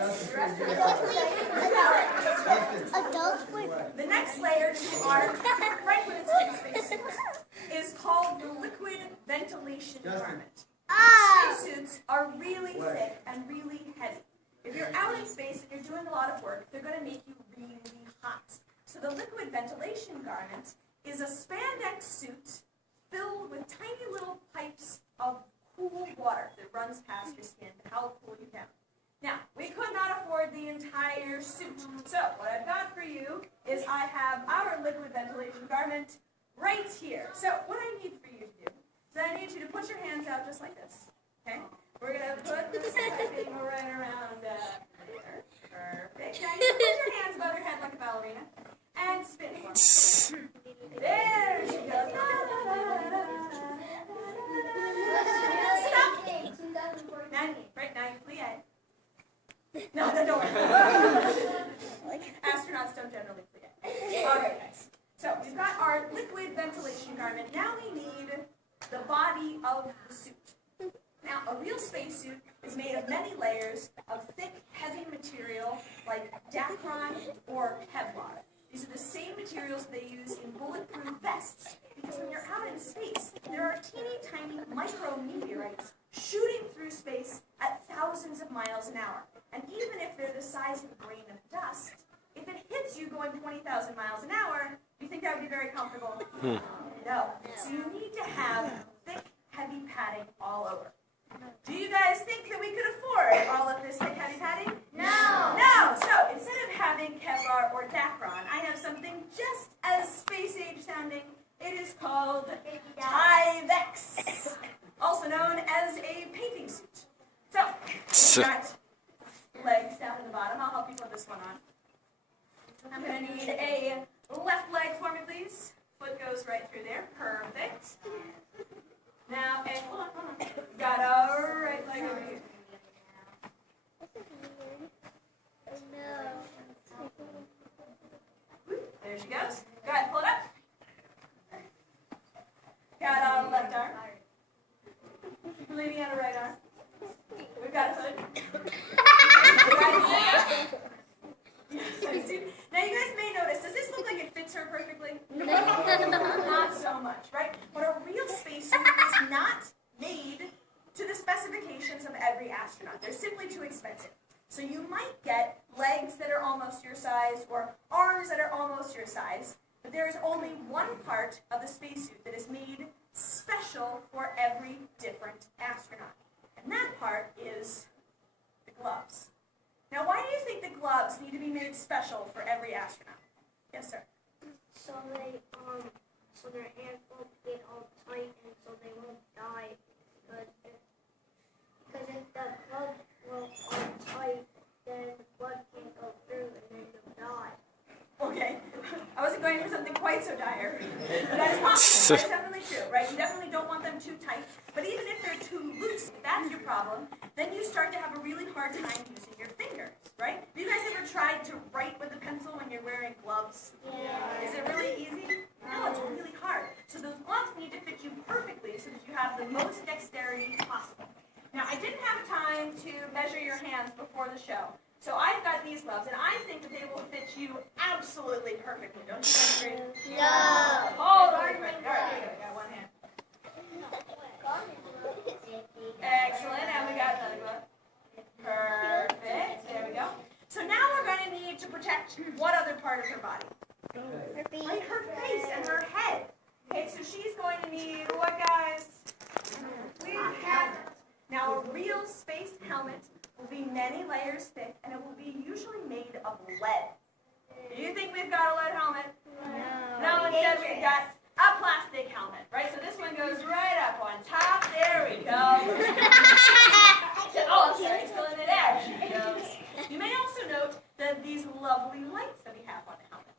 this. The next layer to our right when it's in spacesuit is called the liquid ventilation garment. Spacesuits are really thick and really heavy. If you're out in space and you're doing a lot of work, they're going to make you really hot. So the liquid ventilation garment is a spandex suit filled with tiny little pipes of cool water that runs past your skin to help cool you down. Now, we could not afford the entire suit. So what I've got for you is I have our liquid ventilation garment right here. So what I need for you to do is I need you to put your hands out just like this. Okay? We're going to put this piping right around there. Perfect. Now you put your hands above your head like a ballerina and spin for me. There she goes. Stop. Now you plie. No, don't worry. Astronauts don't generally plie. All right, guys. So we've got our liquid ventilation garment. Now we need the body of the suit. Now, a real spacesuit is made of many layers of thick, heavy material like Dacron or Kevlar. These are the same materials they use in bulletproof vests, because when you're out in space, there are teeny tiny micrometeorites shooting through space at thousands of miles an hour. And even if they're the size of a grain of dust, if it hits you going 20,000 miles an hour, do you think that would be very comfortable? No. So you need to have thick, heavy padding all over. Do you guys think that we could afford all of this thick, heavy padding? No. No. So instead of having Kevlar or Dacron, I have something just as space-age sounding. It is called Tyvek, also known as a painting suit. So we've got legs down at the bottom. I'll help you put this one on. I'm going to need a left leg for me, please. Foot goes right through there. Perfect. Now, and hold on. Got a right leg over here. There she goes. Go ahead, pull it up. Got a left arm. Leaning on a right arm. We've got a hood. Now you guys may notice, does this look like it fits her perfectly? Not so much, right? But a real spacesuit is not made to the specifications of every astronaut. They're simply too expensive. So you might get legs that are almost your size or arms that are almost your size, but there is only one part of the spacesuit that is made special for every different astronaut. And that part is the gloves. Now, why do you think the gloves need to be made special for every astronaut? Yes, sir. So their hands won't get all tight, and so they won't die. Because if the gloves were all tight, then the blood can't go through, and then they'll die. Okay, I wasn't going for something quite so dire. That is possible. That's definitely true, right? You definitely don't want them too tight. But even if they're too loose, if that's your problem, then you start to have a really hard time using your fingers, right? Have you guys ever tried to write with a pencil when you're wearing gloves? Yeah. Is it really easy? No, it's really hard. So those gloves need to fit you perfectly so that you have the most dexterity possible. Now, I didn't have time to measure your hands before the show. So I've got these gloves, and I think that they will fit you absolutely perfectly. Don't you agree? No. Hold on. All right, here you go. I got one hand. Excellent. And we got another glove. Perfect. There we go. So now we're going to need to protect what other part of her body? Her face. Like her face and her head. Okay, so she's going to need what, guys? A helmet. Now, a real space helmet will be many layers thick, and it will be usually made of lead. Do you think we've got a lead helmet? No, instead we've got a plastic helmet, right? So this one goes right up on top. There we go. Oh, I'm sorry, still in it there. She goes. You may also note that these lovely lights that we have on the helmet.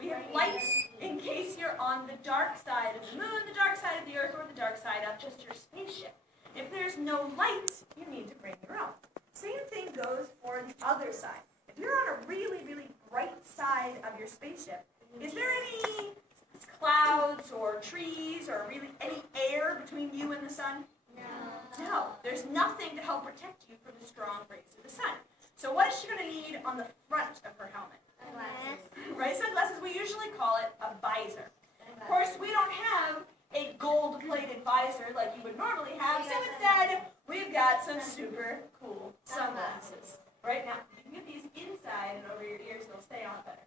We have lights in case you're on the dark side of the moon, the dark side of the Earth, or the dark side of just your spaceship. If there's no light, you need to bring your own. Same thing goes for the other side. If you're on a really, really bright side of your spaceship, is there any clouds or trees or really any air between you and the sun? No. No. There's nothing to help protect you from the strong rays of the sun. So what is she need on the front of her helmet? Right, sunglasses, we usually call it a visor. Of course, we don't have a gold-plated visor like you would normally have, so instead, we've got some super cool sunglasses. Right now, you can get these inside and over your ears, they'll stay on better.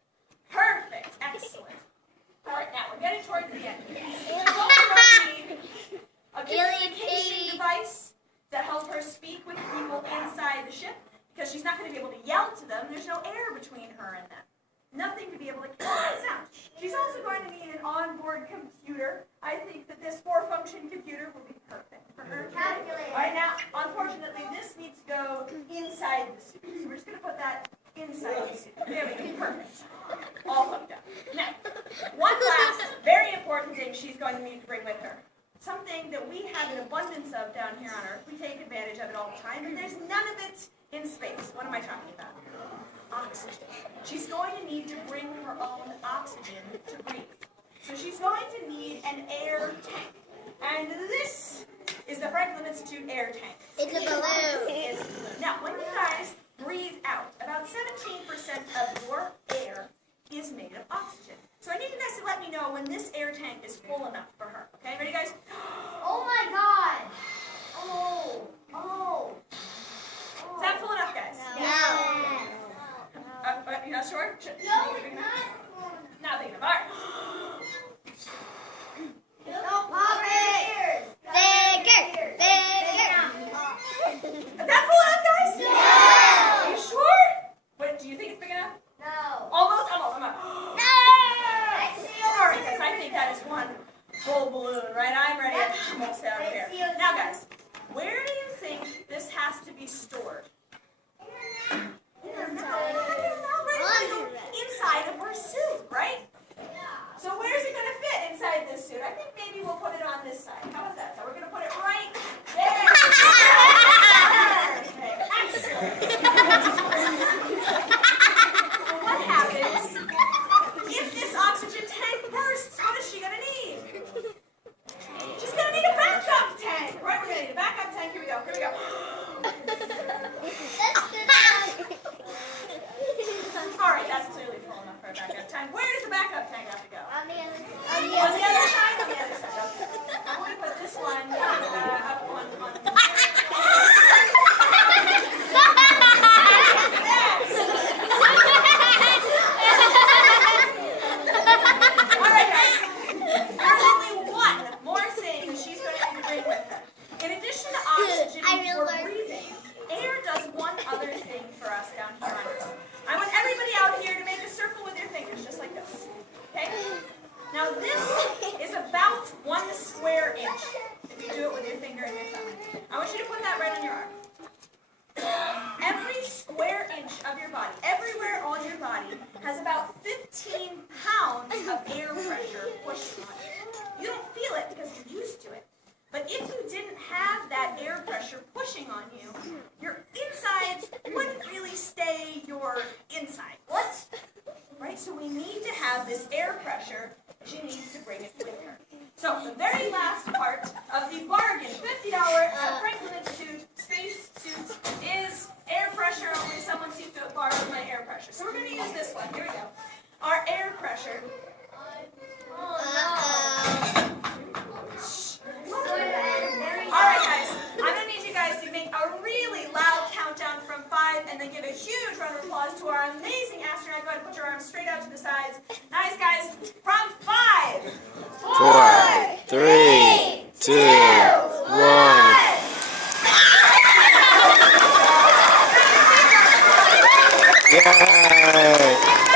Perfect, excellent. All right, now we're getting towards the end. She's also going to need a communication device to help her speak with people inside the ship, because she's not going to be able to yell to them. There's no air between her and them. Nothing to be able to keep that sound. She's also going to need an onboard computer. I think that this 4-function computer will be perfect for her. Calculator. All right, now, unfortunately, this needs to go inside the suit. So we're just going to put that inside the suit. There we go. Perfect. All hooked up. Now, one last very important thing she's going to need to bring with her. Something that we have an abundance of down here on Earth. We take advantage of it all the time, but there's none of it in space. What am I talking about? Oxygen. She's going to need to bring her own oxygen to breathe. So she's going to need an air tank. And this is the Franklin Institute air tank. It's a balloon. Now, when you guys breathe out, about 17% of your air is made of oxygen. So I need you guys to let me know when this air tank is full enough for her. Okay, ready guys? Oh my god. Oh. Is that full enough, guys? No. You're not sure? No, it's not. Not big enough. All right. No, bigger. Is that full enough, guys? No. Are you sure? What, do you think it's big enough? No. Almost? I'm No. sorry, guys. I think that is one full balloon, right? I'm ready to almost out of here. Now, guys, where do you think this has to be stored? Inside of her suit, right? So where's it going to fit inside this suit? I think maybe we'll put it on this side. How about that? So we're going to put it right there. Okay, excellent. What happens if this oxygen tank bursts? What is she going to need? She's going to need a backup tank. Right, we're going to need a backup tank. Here we go. Here we go. All right, that's clearly full enough for a backup tank. Where does the backup tank have to go? On the other On the other side? On the other side. Okay. I'm going to put this one up on All right, guys. There's only one more thing she's going to need to bring with her. In addition to oxygen for breathing, air does one other thing for us down here on Earth. I want everybody out here to make a circle with your fingers, just like this. Okay? Now this is about 1 square inch, if you do it with your finger and your thumb. I want you to put that right on your arm. Every square inch of your body, everywhere on your body, has about 15 pounds of air pressure pushing on you. You don't feel it because you're used to it. But if you didn't have that air pressure pushing on you, your insides wouldn't really stay your insides. What? Right? So we need to have this air pressure. She needs to bring it with her. So the very last part of the bargain $50 Franklin Institute space suit is air pressure. Only someone seems to have borrowed my air pressure. So we're going to use this one. Here we go. Our air pressure. Alright guys, I'm going to need you guys to make a really loud countdown from 5 and then give a huge round of applause to our amazing astronaut. Go ahead and put your arms straight out to the sides. Nice guys, from 5, 4, 3, 2, 1. Yay!